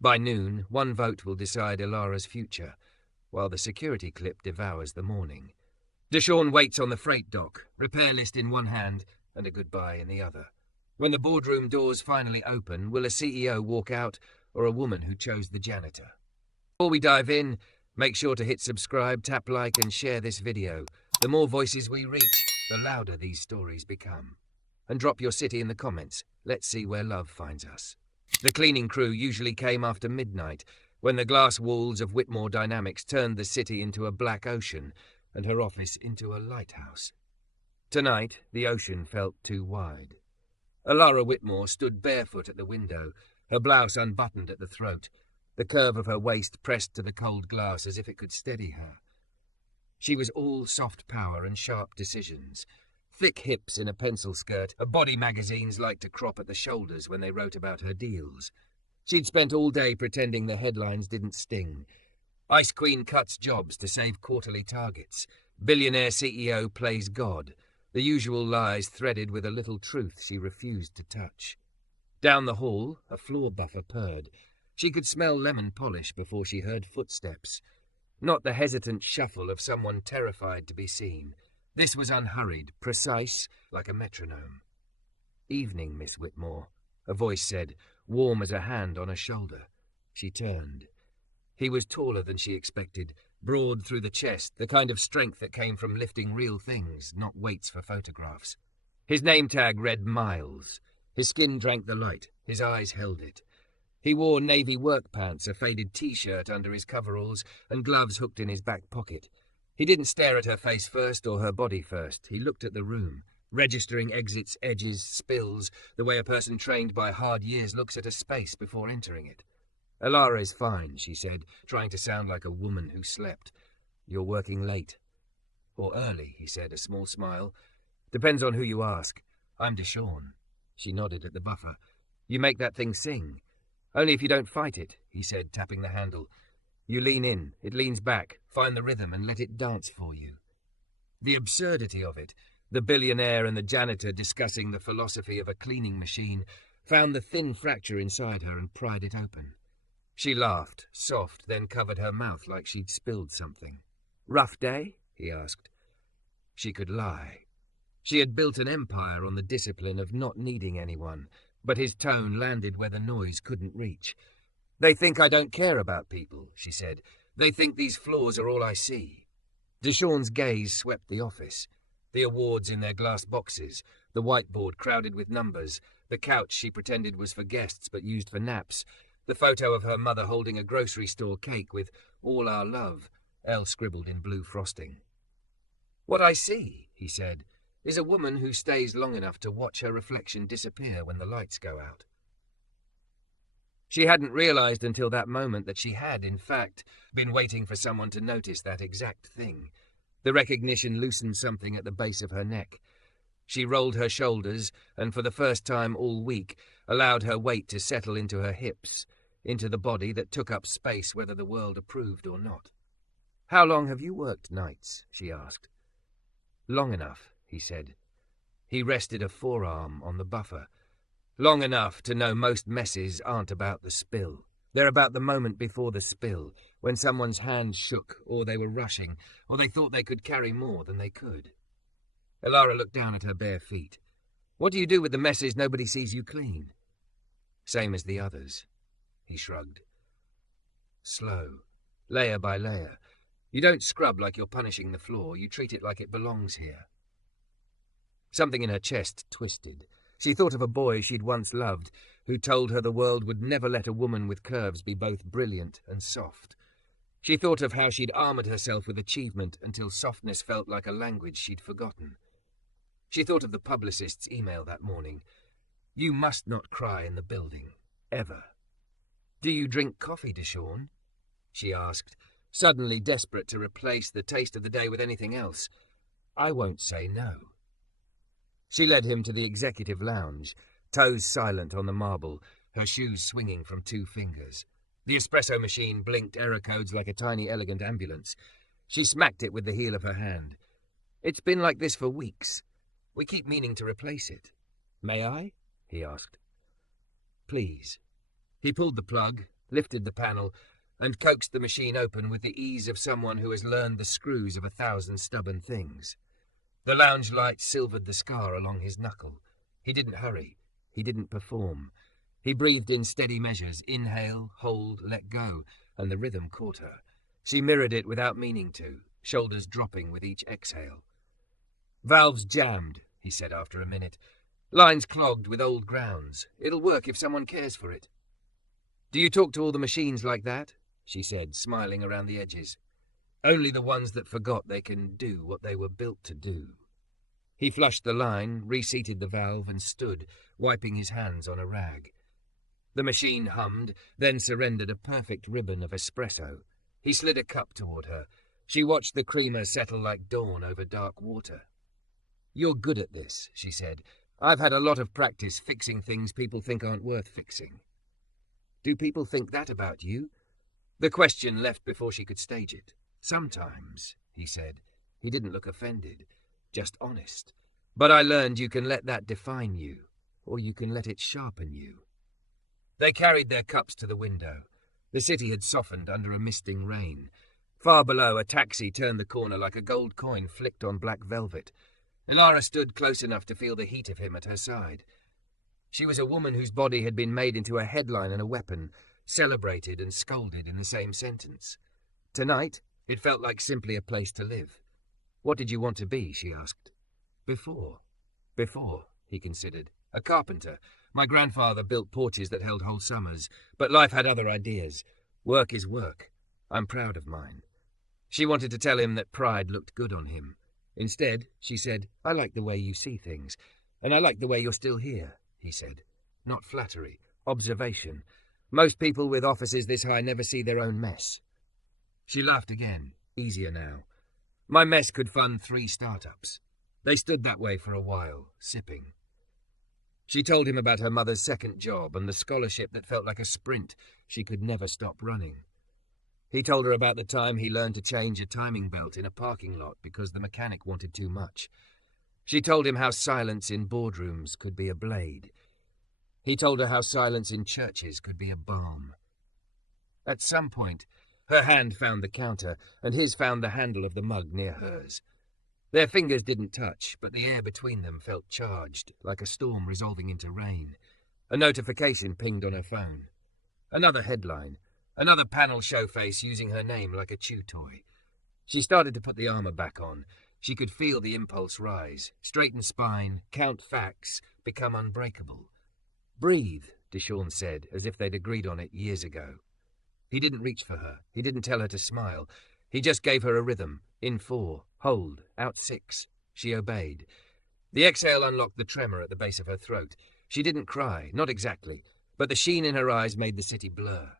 By noon, one vote will decide Elara's future, while the security clip devours the morning. DeShawn waits on the freight dock, repair list in one hand and a goodbye in the other. When the boardroom doors finally open, will a CEO walk out or a woman who chose the janitor? Before we dive in, make sure to hit subscribe, tap like and share this video. The more voices we reach, the louder these stories become. And drop your city in the comments. Let's see where love finds us. The cleaning crew usually came after midnight, when the glass walls of Whitmore Dynamics turned the city into a black ocean and her office into a lighthouse. Tonight, the ocean felt too wide. Elara Whitmore stood barefoot at the window, her blouse unbuttoned at the throat, the curve of her waist pressed to the cold glass as if it could steady her. She was all soft power and sharp decisions. Thick hips in a pencil skirt, her body magazines liked to crop at the shoulders when they wrote about her deals. She'd spent all day pretending the headlines didn't sting. Ice Queen cuts jobs to save quarterly targets. Billionaire CEO plays God. The usual lies threaded with a little truth she refused to touch. Down the hall, a floor buffer purred. She could smell lemon polish before she heard footsteps. Not the hesitant shuffle of someone terrified to be seen. This was unhurried, precise, like a metronome. "Evening, Miss Whitmore," a voice said, warm as a hand on her shoulder. She turned. He was taller than she expected, broad through the chest, the kind of strength that came from lifting real things, not weights for photographs. His name tag read Miles. His skin drank the light, his eyes held it. He wore navy work pants, a faded T-shirt under his coveralls, and gloves hooked in his back pocket. He didn't stare at her face first or her body first. He looked at the room, registering exits, edges, spills, the way a person trained by hard years looks at a space before entering it. "Elara is fine," she said, trying to sound like a woman who slept. "You're working late." "Or early," he said, a small smile. "Depends on who you ask. I'm DeShawn." She nodded at the buffer. "You make that thing sing." "Only if you don't fight it," he said, tapping the handle. "You lean in, it leans back, find the rhythm and let it dance for you." The absurdity of it, the billionaire and the janitor discussing the philosophy of a cleaning machine, found the thin fracture inside her and pried it open. She laughed, soft, then covered her mouth like she'd spilled something. "Rough day?" he asked. She could lie. She had built an empire on the discipline of not needing anyone, but his tone landed where the noise couldn't reach. "They think I don't care about people," she said. "They think these flaws are all I see." DeShawn's gaze swept the office. The awards in their glass boxes, the whiteboard crowded with numbers, the couch she pretended was for guests but used for naps, the photo of her mother holding a grocery store cake with "All Our Love," L scribbled in blue frosting. "What I see," he said, "is a woman who stays long enough to watch her reflection disappear when the lights go out." She hadn't realized until that moment that she had, in fact, been waiting for someone to notice that exact thing. The recognition loosened something at the base of her neck. She rolled her shoulders and, for the first time all week, allowed her weight to settle into her hips, into the body that took up space whether the world approved or not. "How long have you worked nights?" she asked. "Long enough," he said. He rested a forearm on the buffer. "Long enough to know most messes aren't about the spill. They're about the moment before the spill, when someone's hands shook, or they were rushing, or they thought they could carry more than they could." Elara looked down at her bare feet. "What do you do with the messes nobody sees you clean?" "Same as the others." He shrugged. "Slow, layer by layer. You don't scrub like you're punishing the floor, you treat it like it belongs here." Something in her chest twisted. She thought of a boy she'd once loved, who told her the world would never let a woman with curves be both brilliant and soft. She thought of how she'd armored herself with achievement until softness felt like a language she'd forgotten. She thought of the publicist's email that morning. "You must not cry in the building. Ever." "Do you drink coffee, DeShawn?" she asked, suddenly desperate to replace the taste of the day with anything else. "I won't say no." She led him to the executive lounge, toes silent on the marble, her shoes swinging from 2 fingers. The espresso machine blinked error codes like a tiny elegant ambulance. She smacked it with the heel of her hand. "It's been like this for weeks. We keep meaning to replace it." "May I?" he asked. "Please." He pulled the plug, lifted the panel, and coaxed the machine open with the ease of someone who has learned the screws of 1,000 stubborn things. The lounge light silvered the scar along his knuckle. He didn't hurry. He didn't perform. He breathed in steady measures, inhale, hold, let go, and the rhythm caught her. She mirrored it without meaning to, shoulders dropping with each exhale. "Valves jammed," he said after a minute. "Lines clogged with old grounds. It'll work if someone cares for it." "Do you talk to all the machines like that?" she said, smiling around the edges. "Only the ones that forgot they can do what they were built to do." He flushed the line, reseated the valve, and stood, wiping his hands on a rag. The machine hummed, then surrendered a perfect ribbon of espresso. He slid a cup toward her. She watched the creamer settle like dawn over dark water. "You're good at this," she said. "I've had a lot of practice fixing things people think aren't worth fixing." "Do people think that about you?" The question left before she could stage it. "Sometimes," he said. He didn't look offended, just honest. "But I learned you can let that define you, or you can let it sharpen you." They carried their cups to the window. The city had softened under a misting rain. Far below, a taxi turned the corner like a gold coin flicked on black velvet. Elara stood close enough to feel the heat of him at her side. She was a woman whose body had been made into a headline and a weapon, celebrated and scolded in the same sentence. Tonight, it felt like simply a place to live. "What did you want to be?" she asked. Before, he considered. "A carpenter. My grandfather built porches that held whole summers, but life had other ideas. Work is work. I'm proud of mine." She wanted to tell him that pride looked good on him. Instead, she said, "I like the way you see things, and I like the way you're still here," he said. Not flattery, observation. "Most people with offices this high never see their own mess." She laughed again, easier now. "My mess could fund 3 startups. They stood that way for a while, sipping." She told him about her mother's second job and the scholarship that felt like a sprint she could never stop running. He told her about the time he learned to change a timing belt in a parking lot because the mechanic wanted too much. She told him how silence in boardrooms could be a blade. He told her how silence in churches could be a balm. At some point, her hand found the counter, and his found the handle of the mug near hers. Their fingers didn't touch, but the air between them felt charged, like a storm resolving into rain. A notification pinged on her phone. Another headline. Another panel showface using her name like a chew toy. She started to put the armor back on. She could feel the impulse rise. Straighten spine, count facts, become unbreakable. "Breathe," DeShawn said, as if they'd agreed on it years ago. He didn't reach for her. He didn't tell her to smile. He just gave her a rhythm. In 4, hold, out 6. She obeyed. The exhale unlocked the tremor at the base of her throat. She didn't cry, not exactly, but the sheen in her eyes made the city blur.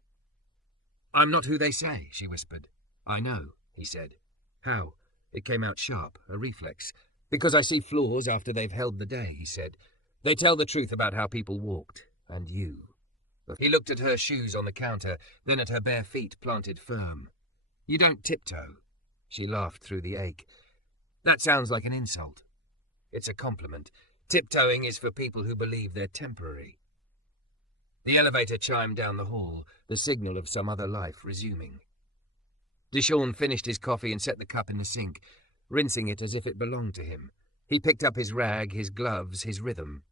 "I'm not who they say," she whispered. "I know," he said. "How?" It came out sharp, a reflex. "Because I see flaws after they've held the day," he said. "They tell the truth about how people walked, and you." He looked at her shoes on the counter, then at her bare feet planted firm. "You don't tiptoe." She laughed through the ache. "That sounds like an insult." "It's a compliment. Tiptoeing is for people who believe they're temporary." The elevator chimed down the hall, the signal of some other life resuming. DeShawn finished his coffee and set the cup in the sink, rinsing it as if it belonged to him. He picked up his rag, his gloves, his rhythm.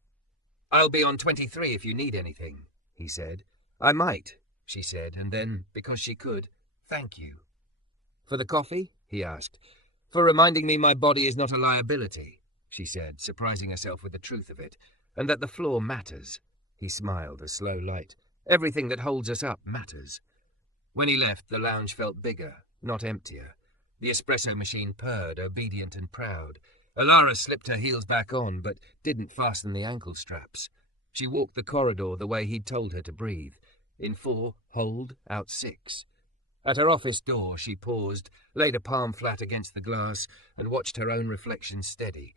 "I'll be on 23 if you need anything," he said. "I might," she said, and then, because she could, "Thank you." "For the coffee?" he asked. "For reminding me my body is not a liability," she said, surprising herself with the truth of it, "and that the floor matters." He smiled, a slow light. "Everything that holds us up matters." When he left, the lounge felt bigger, not emptier. The espresso machine purred, obedient and proud. Elara slipped her heels back on, but didn't fasten the ankle straps. She walked the corridor the way he'd told her to breathe. In 4, hold, out 6. At her office door, she paused, laid a palm flat against the glass, and watched her own reflection steady.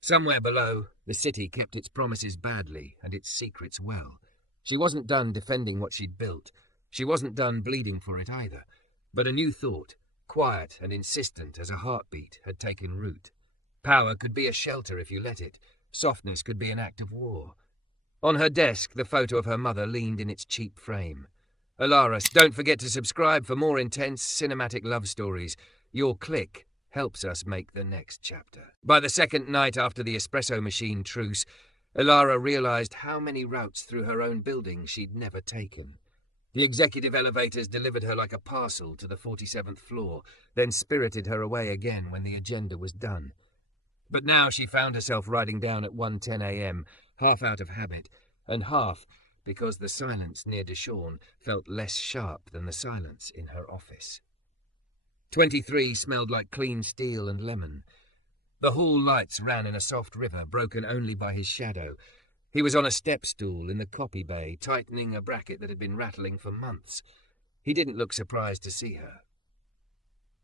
Somewhere below, the city kept its promises badly and its secrets well. She wasn't done defending what she'd built. She wasn't done bleeding for it either. But a new thought, quiet and insistent as a heartbeat, had taken root. Power could be a shelter if you let it. Softness could be an act of war. On her desk, the photo of her mother leaned in its cheap frame. Elara, don't forget to subscribe for more intense cinematic love stories. Your click helps us make the next chapter. By the second night after the espresso machine truce, Elara realized how many routes through her own building she'd never taken. The executive elevators delivered her like a parcel to the 47th floor, then spirited her away again when the agenda was done. But now she found herself riding down at 1:10 a.m., half out of habit, and half because the silence near DeShawn felt less sharp than the silence in her office. 23 smelled like clean steel and lemon. The hall lights ran in a soft river, broken only by his shadow. He was on a step stool in the copy bay, tightening a bracket that had been rattling for months. He didn't look surprised to see her.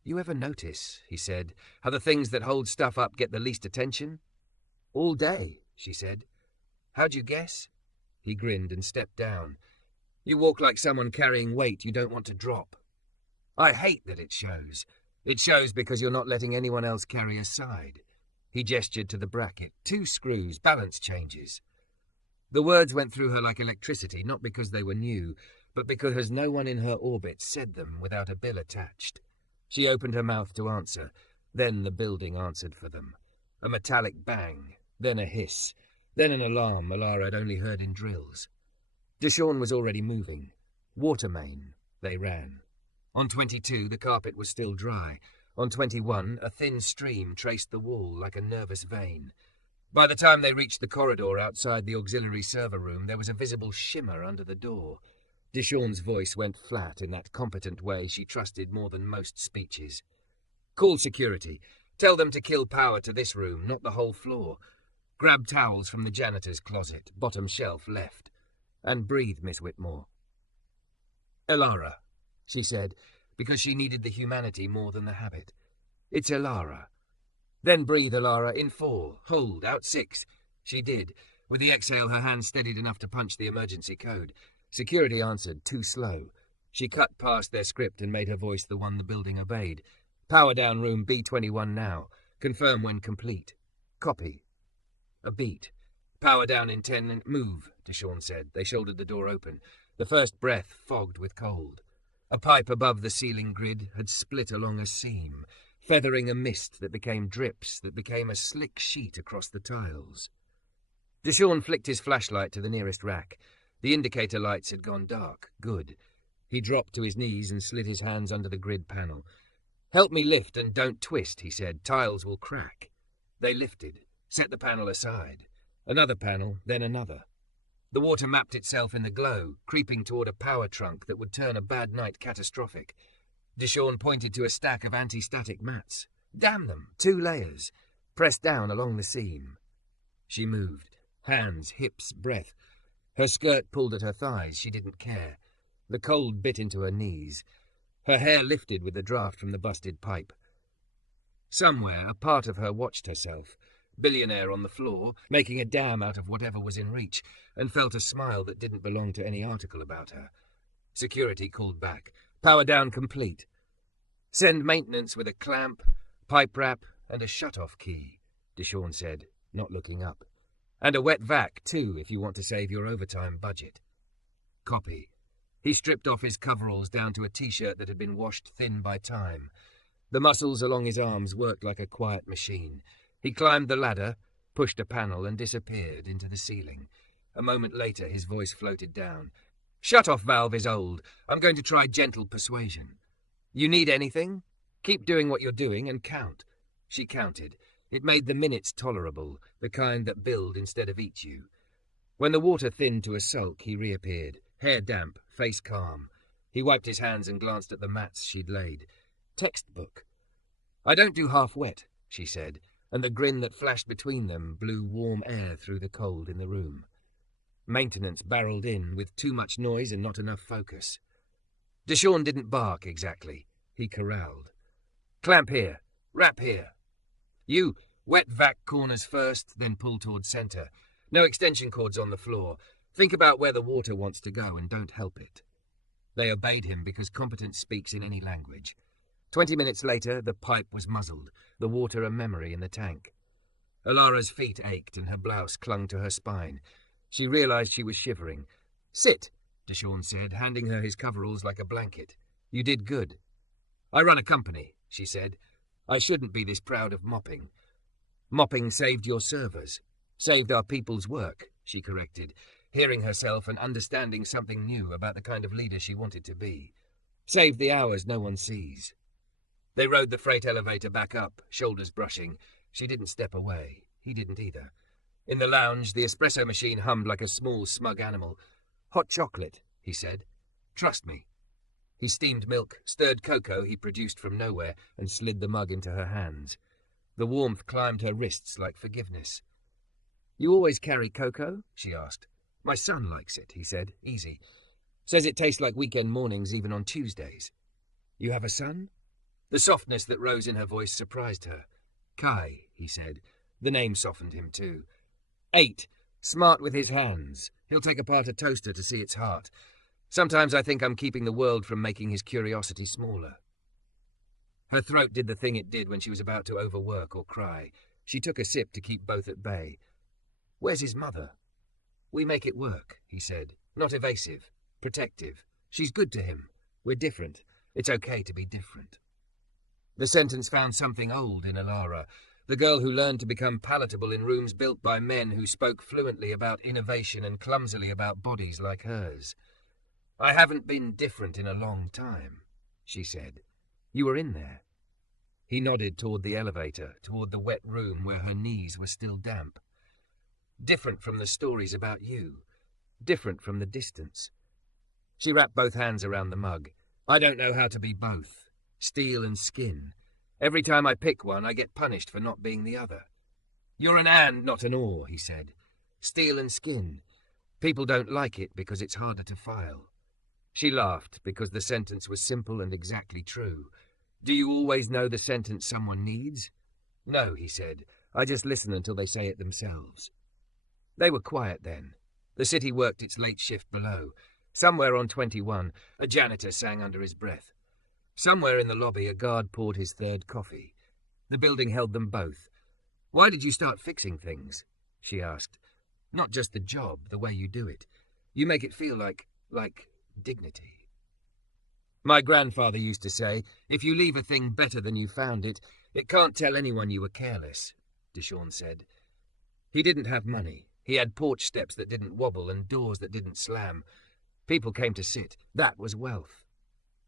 "You ever notice," he said, "how the things that hold stuff up get the least attention?" "All day," she said. "How'd you guess?" He grinned and stepped down. "You walk like someone carrying weight you don't want to drop." "I hate that it shows. It shows because you're not letting anyone else carry a side." He gestured to the bracket. 2 screws, balance changes. The words went through her like electricity, not because they were new, but because no one in her orbit said them without a bill attached. She opened her mouth to answer. Then the building answered for them. A metallic bang, then a hiss, then an alarm Elara had only heard in drills. DeShawn was already moving. Water main, they ran. On 22, the carpet was still dry. On 21, a thin stream traced the wall like a nervous vein. By the time they reached the corridor outside the auxiliary server room, there was a visible shimmer under the door. DeShawn's voice went flat in that competent way she trusted more than most speeches. "Call security. Tell them to kill power to this room, not the whole floor. Grab towels from the janitor's closet, bottom shelf left. And breathe, Miss Whitmore." "Elara," she said, because she needed the humanity more than the habit. "It's Elara." "Then breathe, Elara, in 4. Hold, out 6. She did. With the exhale, her hand steadied enough to punch the emergency code. Security answered, too slow. She cut past their script and made her voice the one the building obeyed. "Power down room B21 now. Confirm when complete." "Copy." A beat. "Power down in 10 and move," DeShawn said. They shouldered the door open. The first breath fogged with cold. A pipe above the ceiling grid had split along a seam, feathering a mist that became drips that became a slick sheet across the tiles. DeShawn flicked his flashlight to the nearest rack. The indicator lights had gone dark. Good. He dropped to his knees and slid his hands under the grid panel. "Help me lift and don't twist," he said. "Tiles will crack." They lifted, set the panel aside. Another panel, then another. The water mapped itself in the glow, creeping toward a power trunk that would turn a bad night catastrophic. DeShawn pointed to a stack of anti-static mats. "Damn them, 2 layers. Press down along the seam." She moved. Hands, hips, breath. Her skirt pulled at her thighs. She didn't care. The cold bit into her knees. Her hair lifted with the draft from the busted pipe. Somewhere, a part of her watched herself, Billionaire on the floor, making a dam out of whatever was in reach, and felt a smile that didn't belong to any article about her. Security called back. "Power down complete. Send maintenance with a clamp, pipe wrap, and a shut-off key," DeShawn said, not looking up. "And a wet vac, too, if you want to save your overtime budget." "Copy." He stripped off his coveralls down to a t-shirt that had been washed thin by time. The muscles along his arms worked like a quiet machine. He climbed the ladder, pushed a panel, and disappeared into the ceiling. A moment later, his voice floated down. "Shut-off valve is old. I'm going to try gentle persuasion. You need anything? Keep doing what you're doing and count." She counted. It made the minutes tolerable, the kind that build instead of eat you. When the water thinned to a sulk, he reappeared, hair damp, face calm. He wiped his hands and glanced at the mats she'd laid. Textbook. "I don't do half wet," she said, and the grin that flashed between them blew warm air through the cold in the room. Maintenance barreled in, with too much noise and not enough focus. DeShawn didn't bark exactly. He corralled. "Clamp here. Wrap here. You, wet vac corners first, then pull toward center. No extension cords on the floor. Think about where the water wants to go and don't help it." They obeyed him because competence speaks in any language. 20 minutes later, the pipe was muzzled, the water a memory in the tank. Elara's feet ached and her blouse clung to her spine. She realized she was shivering. "Sit," DeShawn said, handing her his coveralls like a blanket. "You did good." "I run a company," she said. "I shouldn't be this proud of mopping." "Mopping saved your servers. Saved our people's work," she corrected, hearing herself and understanding something new about the kind of leader she wanted to be. "Saved the hours no one sees." They rode the freight elevator back up, shoulders brushing. She didn't step away. He didn't either. In the lounge, the espresso machine hummed like a small, smug animal. "Hot chocolate," he said. "Trust me." He steamed milk, stirred cocoa he produced from nowhere, and slid the mug into her hands. The warmth climbed her wrists like forgiveness. "You always carry cocoa?" she asked. "My son likes it," he said. "Easy. Says it tastes like weekend mornings even on Tuesdays." "You have a son?" The softness that rose in her voice surprised her. "Kai," he said. The name softened him too. 8. Smart with his hands. He'll take apart a toaster to see its heart. Sometimes I think I'm keeping the world from making his curiosity smaller." Her throat did the thing it did when she was about to overwork or cry. She took a sip to keep both at bay. "Where's his mother?" "We make it work," he said. "Not evasive. Protective. She's good to him. We're different. It's okay to be different." The sentence found something old in Elara, the girl who learned to become palatable in rooms built by men who spoke fluently about innovation and clumsily about bodies like hers. "I haven't been different in a long time," she said. "You were in there." He nodded toward the elevator, toward the wet room where her knees were still damp. "Different from the stories about you. Different from the distance." She wrapped both hands around the mug. "I don't know how to be both. Steel and skin. Every time I pick one, I get punished for not being the other." "You're an and, not an or," he said. "Steel and skin. People don't like it because it's harder to file." She laughed because the sentence was simple and exactly true. "Do you always know the sentence someone needs?" "No," he said. "I just listen until they say it themselves." They were quiet then. The city worked its late shift below. Somewhere on 21, a janitor sang under his breath. Somewhere in the lobby, a guard poured his third coffee. The building held them both. "Why did you start fixing things?" she asked. "Not just the job, the way you do it. You make it feel like dignity." "My grandfather used to say, if you leave a thing better than you found it, it can't tell anyone you were careless," DeShawn said. He didn't have money. He had porch steps that didn't wobble and doors that didn't slam. People came to sit. That was wealth.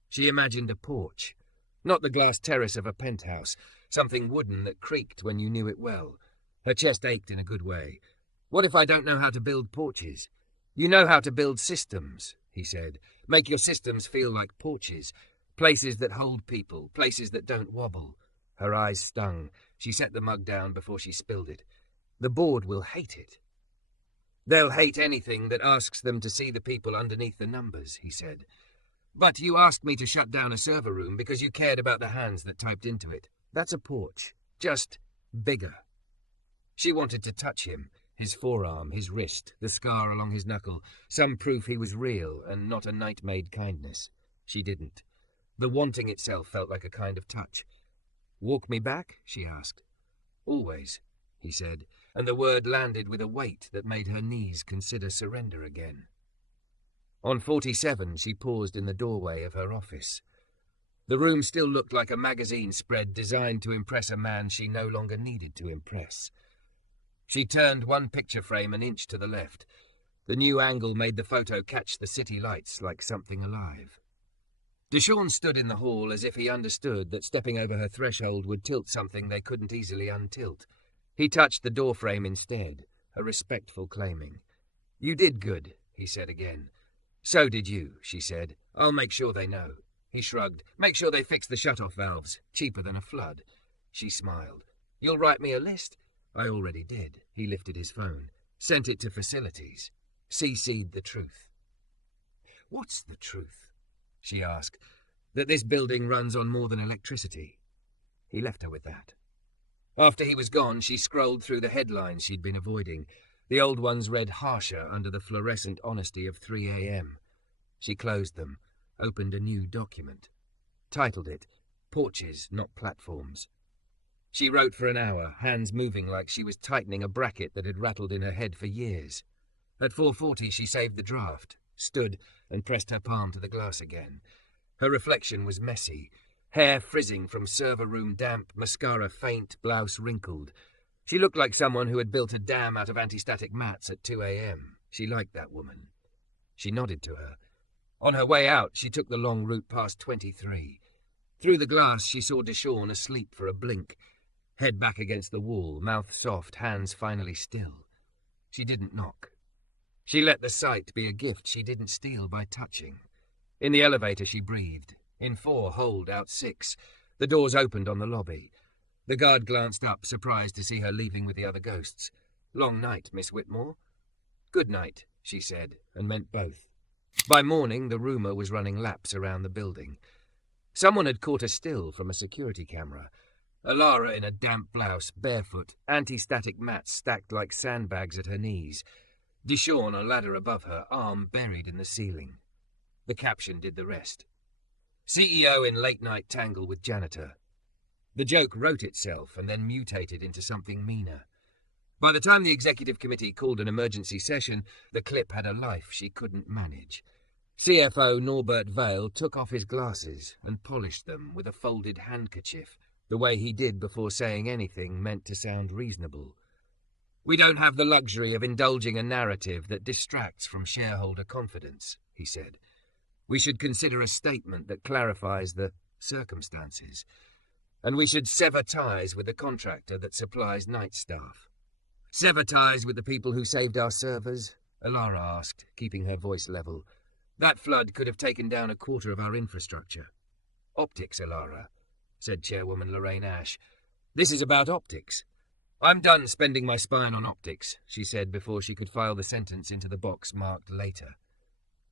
She imagined a porch. Not the glass terrace of a penthouse, something wooden that creaked when you knew it well. Her chest ached in a good way. "What if I don't know how to build porches?" "You know how to build systems," he said. "Make your systems feel like porches. Places that hold people, places that don't wobble." Her eyes stung. She set the mug down before she spilled it. "The board will hate it." "They'll hate anything that asks them to see the people underneath the numbers," he said. "But you asked me to shut down a server room because you cared about the hands that typed into it. That's a porch. Just bigger." She wanted to touch him, his forearm, his wrist, the scar along his knuckle, some proof he was real and not a night-made kindness. She didn't. The wanting itself felt like a kind of touch. "Walk me back?" she asked. "Always," he said, and the word landed with a weight that made her knees consider surrender again. On 47, she paused in the doorway of her office. The room still looked like a magazine spread designed to impress a man she no longer needed to impress. She turned one picture frame an inch to the left. The new angle made the photo catch the city lights like something alive. DeShawn stood in the hall as if he understood that stepping over her threshold would tilt something they couldn't easily untilt. He touched the doorframe instead, a respectful claiming. "You did good," he said again. "So did you," she said. "I'll make sure they know." He shrugged. "Make sure they fix the shut-off valves. Cheaper than a flood." She smiled. "You'll write me a list?" "I already did." He lifted his phone. "Sent it to facilities. CC'd the truth." "What's the truth?" she asked. "That this building runs on more than electricity." He left her with that. After he was gone, she scrolled through the headlines she'd been avoiding. The old ones read harsher under the fluorescent honesty of 3 a.m. She closed them, opened a new document. Titled it, Porches, Not Platforms. She wrote for an hour, hands moving like she was tightening a bracket that had rattled in her head for years. At 4:40, she saved the draft. stood and pressed her palm to the glass again. Her reflection was messy, hair frizzing from server room damp, mascara faint, blouse wrinkled. She looked like someone who had built a dam out of anti-static mats at 2 a.m. She liked that woman. She nodded to her. On her way out, she took the long route past 23. Through the glass, she saw DeShawn asleep for a blink, head back against the wall, mouth soft, hands finally still. She didn't knock. She let the sight be a gift she didn't steal by touching. In the elevator, she breathed. In 4, hold, out 6. The doors opened on the lobby. The guard glanced up, surprised to see her leaving with the other ghosts. Long night, Miss Whitmore. Good night, she said, and meant both. By morning, the rumour was running laps around the building. Someone had caught a still from a security camera. Elara in a damp blouse, barefoot, anti-static mats stacked like sandbags at her knees. DeShawn, a ladder above her, arm buried in the ceiling. The caption did the rest. CEO in late-night tangle with Janitor. The joke wrote itself and then mutated into something meaner. By the time the executive committee called an emergency session, the clip had a life she couldn't manage. CFO Norbert Vale took off his glasses and polished them with a folded handkerchief, the way he did before saying anything meant to sound reasonable. We don't have the luxury of indulging a narrative that distracts from shareholder confidence, he said. We should consider a statement that clarifies the circumstances. And we should sever ties with the contractor that supplies night staff. Sever ties with the people who saved our servers? Elara asked, keeping her voice level. That flood could have taken down a quarter of our infrastructure. Optics, Elara, said Chairwoman Lorraine Ash. This is about optics. I'm done spending my spine on optics, she said before she could file the sentence into the box marked later.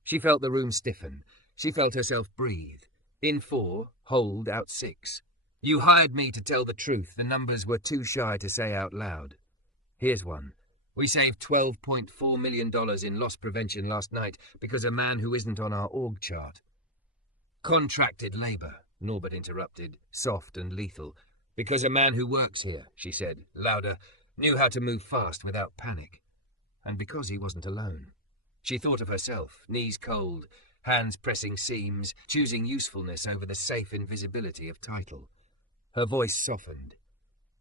She felt the room stiffen. She felt herself breathe. In 4, hold, out 6. You hired me to tell the truth. The numbers were too shy to say out loud. Here's one. We saved $12.4 million in loss prevention last night because a man who isn't on our org chart. Contracted labour, Norbert interrupted, soft and lethal. Because a man who works here, she said, louder, knew how to move fast without panic. And because he wasn't alone. She thought of herself, knees cold, hands pressing seams, choosing usefulness over the safe invisibility of title. Her voice softened.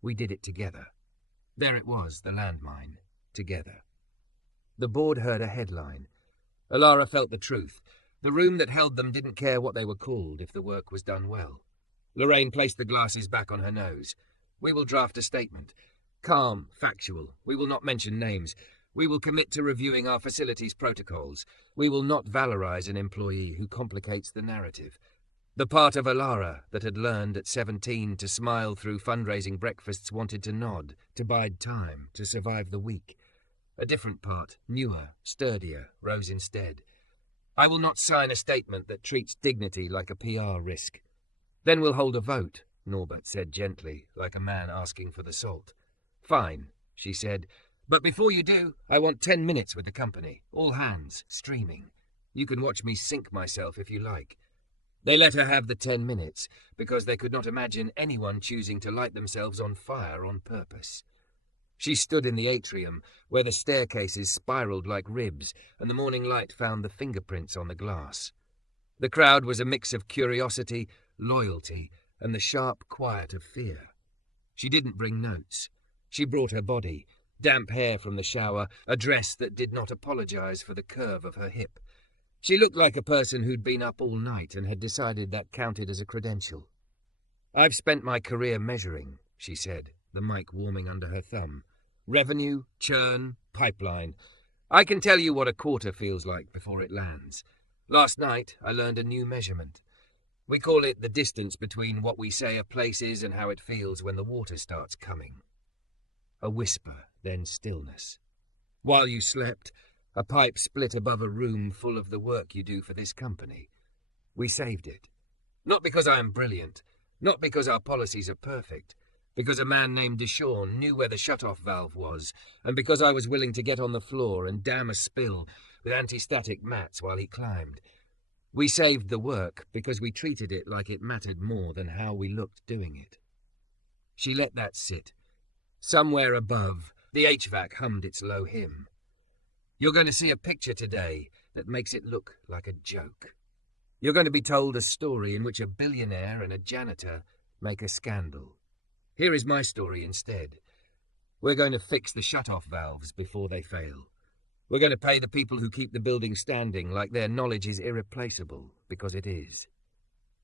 We did it together. There it was, the landmine. Together. The board heard a headline. Elara felt the truth. The room that held them didn't care what they were called if the work was done well. Lorraine placed the glasses back on her nose. We will draft a statement. Calm, factual. We will not mention names. We will commit to reviewing our facilities protocols. We will not valorize an employee who complicates the narrative. The part of Elara that had learned at 17 to smile through fundraising breakfasts wanted to nod, to bide time, to survive the week. A different part, newer, sturdier, rose instead. I will not sign a statement that treats dignity like a PR risk. Then we'll hold a vote, Norbert said gently, like a man asking for the salt. Fine, she said. But before you do, I want 10 minutes with the company, all hands, streaming. You can watch me sink myself if you like. They let her have the 10 minutes, because they could not imagine anyone choosing to light themselves on fire on purpose. She stood in the atrium, where the staircases spiraled like ribs, and the morning light found the fingerprints on the glass. The crowd was a mix of curiosity, loyalty, and the sharp quiet of fear. She didn't bring notes. She brought her body, damp hair from the shower, a dress that did not apologize for the curve of her hip. She looked like a person who'd been up all night and had decided that counted as a credential. I've spent my career measuring, she said, the mic warming under her thumb. Revenue, churn, pipeline. I can tell you what a quarter feels like before it lands. Last night, I learned a new measurement. We call it the distance between what we say a place is and how it feels when the water starts coming. A whisper, then stillness. While you slept, a pipe split above a room full of the work you do for this company. We saved it. Not because I am brilliant, not because our policies are perfect, because a man named DeShawn knew where the shut-off valve was, and because I was willing to get on the floor and dam a spill with anti-static mats while he climbed. We saved the work because we treated it like it mattered more than how we looked doing it. She let that sit. Somewhere above, the HVAC hummed its low hymn. You're going to see a picture today, that makes it look like a joke. You're going to be told a story in which a billionaire and a janitor make a scandal. Here is my story instead. We're going to fix the shut-off valves before they fail. We're going to pay the people who keep the building standing like their knowledge is irreplaceable, because it is.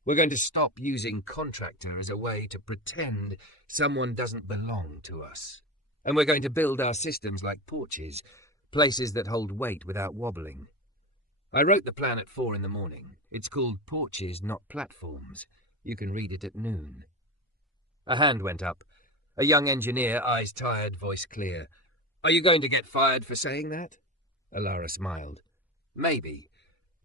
We're going to stop using contractor as a way to pretend someone doesn't belong to us. And we're going to build our systems like porches, places that hold weight without wobbling. I wrote the plan at 4 in the morning. It's called Porches, Not Platforms. You can read it at noon. A hand went up. A young engineer, eyes tired, voice clear. Are you going to get fired for saying that? Elara smiled. Maybe.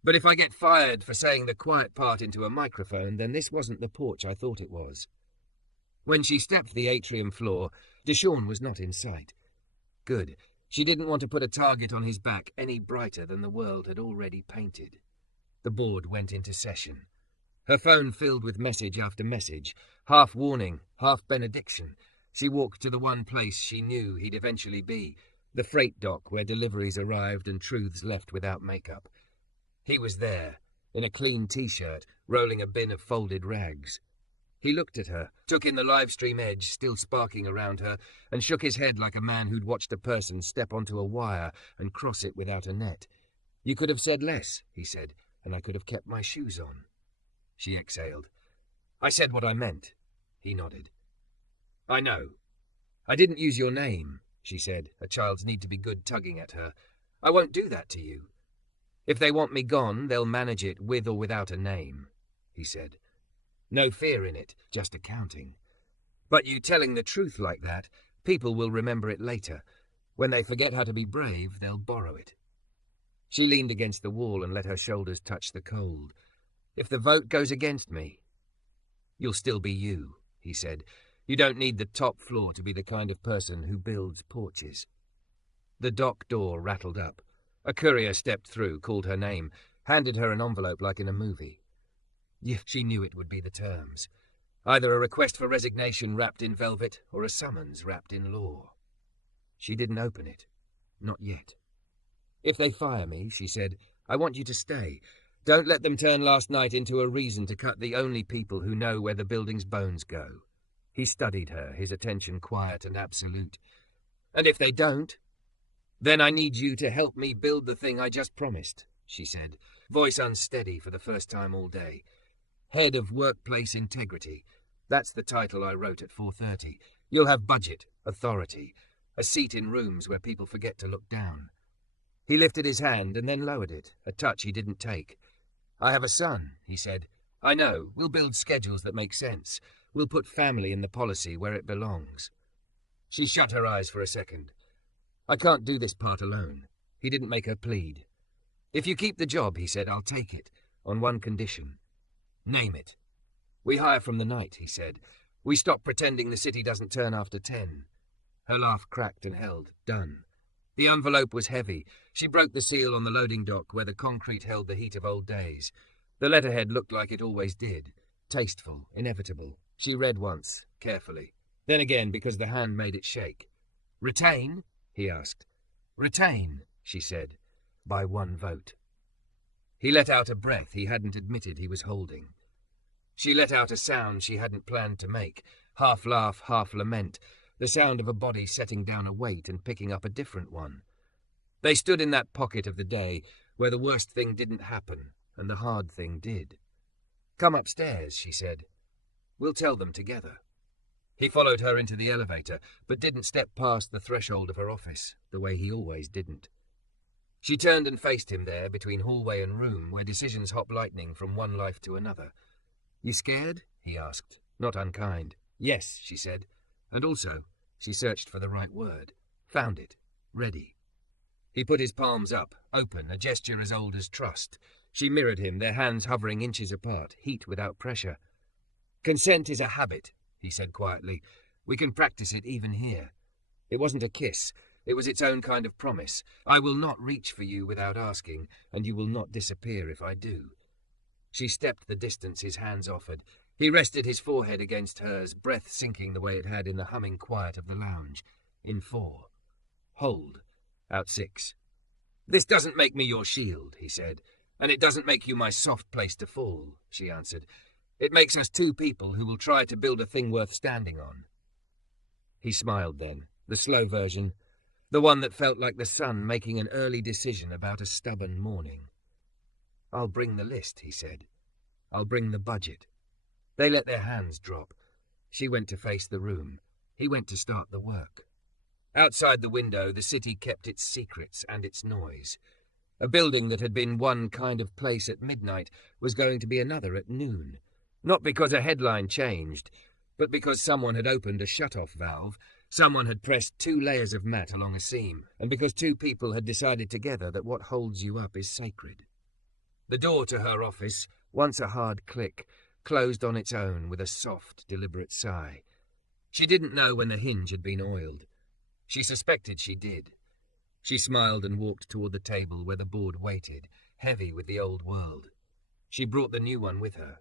But if I get fired for saying the quiet part into a microphone, then this wasn't the porch I thought it was. When she stepped the atrium floor, DeShawn was not in sight. Good. She didn't want to put a target on his back any brighter than the world had already painted. The board went into session. Her phone filled with message after message, half warning, half benediction. She walked to the one place she knew he'd eventually be, the freight dock where deliveries arrived and truths left without makeup. He was there, in a clean t-shirt, rolling a bin of folded rags. He looked at her, took in the live-stream edge still sparking around her, and shook his head like a man who'd watched a person step onto a wire and cross it without a net. You could have said less, he said, and I could have kept my shoes on. She exhaled. I said what I meant. He nodded. I know. I didn't use your name, she said, a child's need to be good tugging at her. I won't do that to you. If they want me gone, they'll manage it with or without a name, he said. No fear in it, just accounting. But you telling the truth like that, people will remember it later. When they forget how to be brave, they'll borrow it. She leaned against the wall and let her shoulders touch the cold. If the vote goes against me, you'll still be you, he said. You don't need the top floor to be the kind of person who builds porches. The dock door rattled up. A courier stepped through, called her name, handed her an envelope like in a movie. She knew it would be the terms. Either a request for resignation wrapped in velvet or a summons wrapped in law. She didn't open it. Not yet. If they fire me, she said, I want you to stay. Don't let them turn last night into a reason to cut the only people who know where the building's bones go. He studied her, his attention quiet and absolute. And if they don't, then I need you to help me build the thing I just promised, she said, voice unsteady for the first time all day. Head of Workplace Integrity. That's the title I wrote at 4:30. You'll have budget, authority, a seat in rooms where people forget to look down. He lifted his hand and then lowered it, a touch he didn't take. I have a son, he said. I know, we'll build schedules that make sense. We'll put family in the policy where it belongs. She shut her eyes for a second. I can't do this part alone. He didn't make her plead. If you keep the job, he said, I'll take it, on one condition. Name it. We hire from the night, he said. We stop pretending the city doesn't turn after 10. Her laugh cracked and held. Done. The envelope was heavy. She broke the seal on the loading dock where the concrete held the heat of old days. The letterhead looked like it always did. Tasteful, inevitable. She read once, carefully. Then again, because the hand made it shake. Retain? He asked. Retain, she said, by one vote. He let out a breath he hadn't admitted he was holding. She let out a sound she hadn't planned to make, half laugh, half lament, the sound of a body setting down a weight and picking up a different one. They stood in that pocket of the day where the worst thing didn't happen and the hard thing did. Come upstairs, she said. We'll tell them together. He followed her into the elevator, but didn't step past the threshold of her office, the way he always didn't. She turned and faced him there between hallway and room, where decisions hop lightning from one life to another. You scared? He asked, not unkind. Yes, she said. And also, she searched for the right word. Found it. Ready. He put his palms up, open, a gesture as old as trust. She mirrored him, their hands hovering inches apart, heat without pressure. Consent is a habit, he said quietly. We can practice it even here. It wasn't a kiss. It was its own kind of promise. I will not reach for you without asking, and you will not disappear if I do. She stepped the distance his hands offered. He rested his forehead against hers, breath sinking the way it had in the humming quiet of the lounge. In 4. Hold. Out 6. "This doesn't make me your shield," he said, "and it doesn't make you my soft place to fall," she answered. "It makes us two people who will try to build a thing worth standing on." He smiled then, the slow version, the one that felt like the sun making an early decision about a stubborn morning. "I'll bring the list," he said. "I'll bring the budget." They let their hands drop. She went to face the room. He went to start the work. Outside the window, the city kept its secrets and its noise. A building that had been one kind of place at midnight was going to be another at noon. Not because a headline changed, but because someone had opened a shut-off valve, someone had pressed 2 layers of mat along a seam, and because 2 people had decided together that what holds you up is sacred. The door to her office, once a hard click, closed on its own with a soft, deliberate sigh. She didn't know when the hinge had been oiled. She suspected she did. She smiled and walked toward the table where the board waited, heavy with the old world. She brought the new one with her,